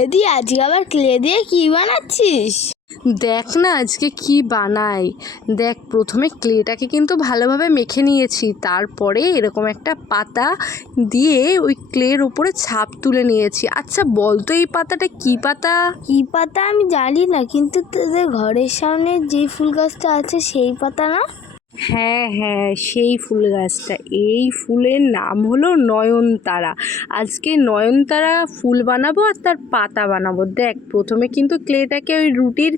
এদি আজকে আবার ক্লে দিয়ে কি বানাচ্ছিস? দেখ না আজকে কি বানাই। দেখ, প্রথমে ক্লেটাকে কিন্তু ভালোভাবে মেখে নিয়েছি, তারপরে এরকম একটা পাতা দিয়ে ওই ক্লের উপরে ছাপ তুলে নিয়েছি। আচ্ছা বলতো এই পাতাটা কি পাতা? কি পাতা আমি জানি না, কিন্তু তোদের ঘরের সামনে যে ফুল গাছটা আছে সেই পাতা না? হ্যাঁ হ্যাঁ, সেই ফুল গাছটা। এই ফুলের নাম হলো নয়নতারা। আজকে নয়নতারা ফুল বানাবো আর তার পাতা বানাবো। দেখ, প্রথমে কিন্তু ক্লেটাকে ওই রুটির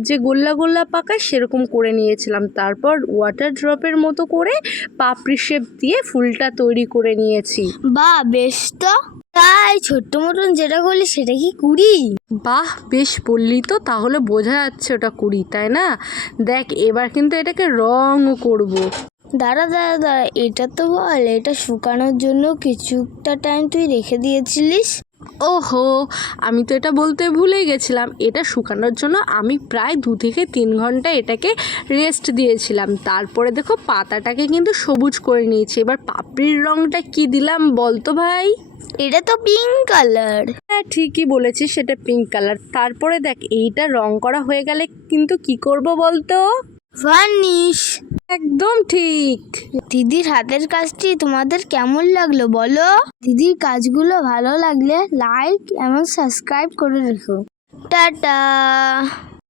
যে গোল্লা গোল্লা পাকায় সেরকম করে নিয়েছিলাম, তারপর ওয়াটার ড্রপের মতো করে পাপড়ি শেপ দিয়ে ফুলটা তৈরি করে নিয়েছি। বাহ, বেশ তো। তাই ছোট্ট মতন যেটা করলি সেটা কি কুড়ি? বাহ, বেশ বললি তো, তাহলে বোঝা যাচ্ছে ওটা কুড়ি, তাই না? দেখ, এবার কিন্তু এটাকে রঙও করবো। দাঁড়া দাঁড়া দাঁড়া, এটা তো বল, এটা শুকানোর জন্য কিছুটা টাইম তুই রেখে দিয়েছিলিস। ওহো, আমি তো এটা বলতে ভুলে গেছিলাম। এটা শুকানোর জন্য আমি প্রায় 2 থেকে 3 ঘন্টা এটাকে রেস্ট দিয়েছিলাম। তারপরে দেখো পাতাটাকে কিন্তু সবুজ করে নিয়েছি। এবার পাপড়ির রঙটা কি দিলাম বলতো ভাই? এটা তো পিঙ্ক কালার। হ্যাঁ, ঠিকই বলেছিস, সেটা পিঙ্ক কালার। তারপরে দেখ, এইটা রং করা হয়ে গেলে কিন্তু কি করব বলতো? ভার্নিশ। একদম ঠিক। দিদির হাতের কাজটি তোমাদের কেমন লাগলো বলো? দিদির কাজগুলো ভালো লাগলে লাইক এবং সাবস্ক্রাইব করে রেখো। টাটা।